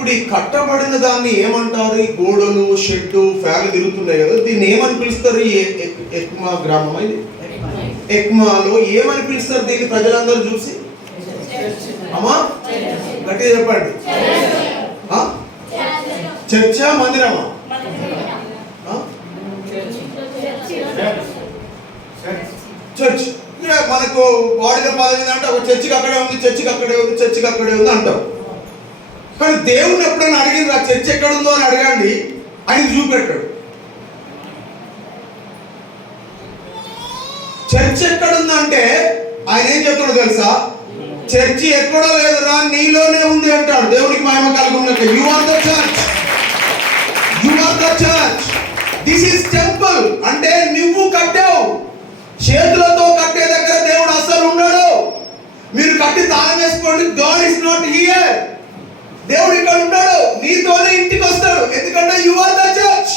ఇప్పుడు ఈ కట్టబడిన దాన్ని ఏమంటారు? ఈ గోడలు షెడ్డు ఫ్యాన్లు తిరుగుతున్నాయి కదా దీన్ని ఏమని పిలుస్తారు? ఈ ఎక్మా గ్రామం ఇది? ఎక్మాలో ఏమని పిలుస్తారు దీన్ని ప్రజలందరూ చూసి? అమ్మా గట్టిగా చెప్పండి. చర్చ చర్చా మందిరమా? చర్చ్. మనకు వాడిన పదం ఏంటంటే ఒక చర్చికి అక్కడే ఉంది చర్చికి అక్కడే ఉంది చర్చికి అక్కడే ఉంది అంటాం. కానీ దేవుని ఎప్పుడైనా అడిగింది ఆ చర్చ్ ఎక్కడ ఉందో అని అడగండి ఆయన చూపెట్టాడు. చర్చ్ ఎక్కడ ఉందంటే ఆయన ఏం చెప్తాడు తెలుసా? చర్చి ఎక్కడో లేదురా నీలోనే ఉంది అంటాడు. దేవునికి మహిమ కలుగున్నట్టు you are the church you are the church this is temple అంటే నువ్వు కట్టావు. చేతులతో కట్టే దగ్గర దేవుడు అసలు ఉన్నాడు మీరు కట్టి తాళం వేసుకోండి. గాడ్ ఇస్ నాట్ హియర్ దేవుడు ఇక్కడ ఉన్నాడు. నీతోనే ఇంటికి వస్తాడు ఎందుకంటే యు ఆర్ ద చర్చ్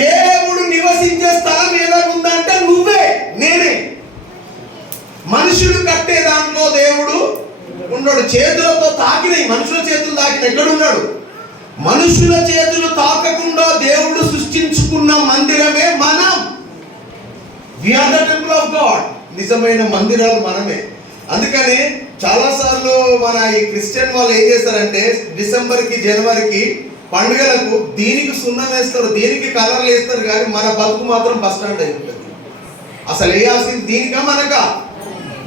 దేవుడు నివసించే స్థలం ఎలా ఉందంటే నువ్వే నేనే. మనుషులు కట్టే దాంట్లో దేవుడు ఉన్నాడు. చేతులతో తాకినాయి మనుషుల చేతులు తాకిన ఎక్కడున్నాడు మనుషుల చేతులు తాకకుండా దేవుడు సృష్టించుకున్న మందిరమే మనం. Are the temple of God నిజమైన మందిరాలు మనమే. అందుకని చాలాసార్లు మన ఈ క్రిస్టియన్ వాళ్ళు ఏం చేస్తారంటే డిసెంబర్కి జనవరికి పండుగలకు దీనికి సున్నం వేస్తారు దీనికి కలర్లు వేస్తారు కానీ మన బతుకు మాత్రం బస్ స్టాండ్ అయి ఉంటుంది అసలు వేయాల్సింది దీనికా మనకా?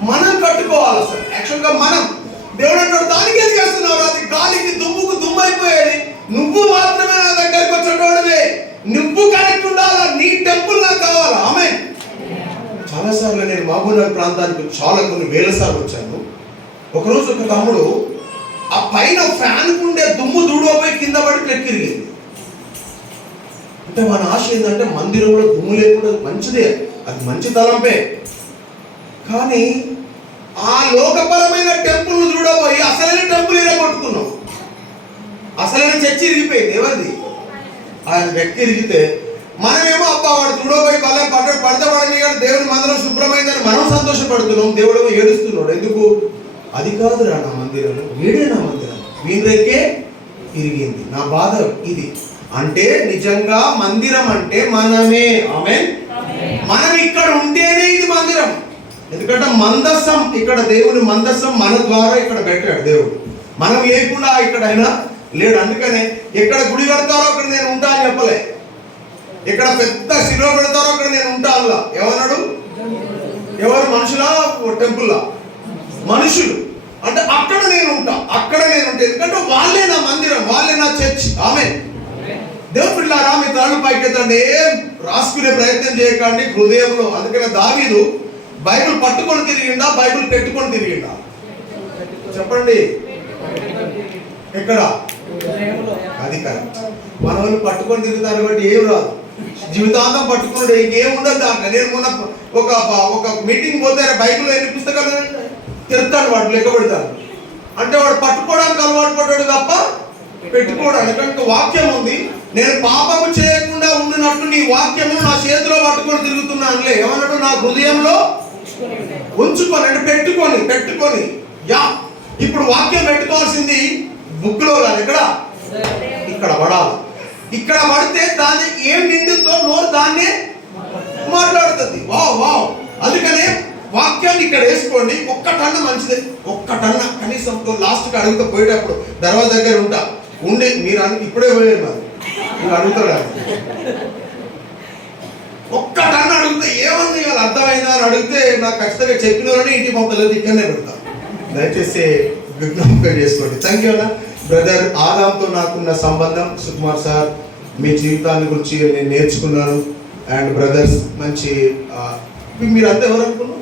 మనం కట్టుకోవాలి అసలు. యాక్చువల్గా మనం దేవుడు అంటాడు దానికి ఎందుకు వేస్తున్నావు అది గాలికి దుమ్ముకు దుమ్ము అయిపోయేది నువ్వు మాత్రమే నా దగ్గరికి వచ్చేటోడివే నువ్వు కరెక్ట్ ఉండాలా నీ టెంపుల్ నాకు కావాలా ఆమె చాలాసార్లు నేను మహబూబ్నగర్ ప్రాంతానికి చాలా కొన్ని వేల సార్లు వచ్చాను. ఒకరోజు ఒక తమ్ముడు ఆ పైన ఫ్యాన్ ఉండే దుమ్ము దూడోపోయి కింద పడి ప్లెక్కిరిగింది అంటే మన ఆశ ఏంటంటే మందిరంలో దుమ్ము లేకుండా మంచిదే అది మంచి తలంపే. కానీ ఆ లోకపరమైన టెంపుల్ చూడబోయి అసలైన టెంపుల్ ఇరగొట్టుకున్నాం అసలైన చర్చి ఇరిగిపోయింది ఎవరిది? ఆయన వ్యక్తి ఇరిగితే మనమేమో అబ్బా వాడు చూడబోయి బలం పడ్డ పడత పడని కానీ దేవుని మందిరం సంతోషపడుతున్నాం దేవుడు ఏడుస్తున్నాడు. ఎందుకు? అది కాదురా నా మందిరం వీడే నా మందిరం వీళ్ళకే ఇరిగింది నా బాధ ఇది. అంటే నిజంగా మందిరం అంటే మనమే. ఆమె మనం ఇక్కడ ఉంటేనే ఇది మందిరం. ఎందుకంటే మందస్సం ఇక్కడ దేవుని మందస్సం మన ద్వారా ఇక్కడ పెట్టాడు దేవుడు. మనం లేకుండా ఇక్కడ అయినా లేడు. అందుకనే ఎక్కడ గుడి కడతారో అక్కడ నేను ఉంటా అని చెప్పలే. ఎక్కడ పెద్ద శిలో పెడతారో అక్కడ నేను ఉంటా అలా ఎవరన్నాడు? ఎవరు? మనుషులా? టెంపుల్లా? మనుషులు. అంటే అక్కడ నేను ఉంటా. అక్కడ నేను ఉంటా ఎందుకంటే వాళ్ళే నా మందిరం వాళ్ళే నా చర్చ్. ఆమె. దేవుడు పిల్లారా మీ తలలు పైకెత్తండి. ఏం రాసుకునే ప్రయత్నం చేయకండి. హృదయంలో అందుకనే దావీదు బైబిల్ పట్టుకొని తిరిగిండా బైబిల్ పెట్టుకొని తిరిగిండా? చెప్పండి. ఎక్కడ? అది కరెక్ట్ మన పట్టుకొని తిరుగుతారు కాబట్టి ఏం రాదు. జీవితాంతం పట్టుకున్నాడు. ఇంకేముండదు దాంట్లో నేను మొన్న ఒక ఒక మీటింగ్ పోతే బైబిల్ ఎన్ని పుస్తకాలు తిరుగుతాడు వాడు లెక్క పెడతాడు అంటే వాడు పట్టుకోవడానికి అలవాటు పడ్డాడు తప్ప పెట్టుకోవడానికి. అంటే వాక్యం ఉంది. నేను పాపము చేయకుండా ఉండినట్టు నీ వాక్యము నా చేతిలో పట్టుకొని తిరుగుతున్నానులే ఏమన్నట్టు నా హృదయంలో ఉంచుకొని అంటే పెట్టుకొని పెట్టుకొని. యా ఇప్పుడు వాక్యం పెట్టుకోవాల్సింది బుక్లో కాదు. ఎక్కడ? ఇక్కడ పడాలి. ఇక్కడ పడితే దాన్ని ఏం నిండుతో నోరు దాన్నే మాట్లాడుతుంది. Wow wow. అందుకనే వాక్యాన్ని ఇక్కడ వేసుకోండి. ఒక్క టన్న మంచిదే. ఒక్క టన్న కనీసం లాస్ట్కి అడుగుతూ పోయేటప్పుడు దర్వాజా దగ్గర ఉంటా. ఉండే మీరు అను ఇప్పుడే పోయారు మరి. మీరు అడుగుతారు? ఒక్క టన్న అడిగితే ఏమన్నా ఇవాళ అర్థమైందా అని అడిగితే నాకు ఖచ్చితంగా చెప్పిన ఇంటి పంపలేదు ఇక్కడనే పెడతా. దయచేసి విజ్ఞాపకం చేసుకోండి. థ్యాంక్ యూ అన్నా. బ్రదర్ ఆదాంతో నాకున్న సంబంధం సుకుమార్ సార్ మీ జీవితాన్ని గురించి నేను నేర్చుకున్నాను. అండ్ బ్రదర్స్ మంచి మీరు అంతా ఎవరు అనుకున్నారు?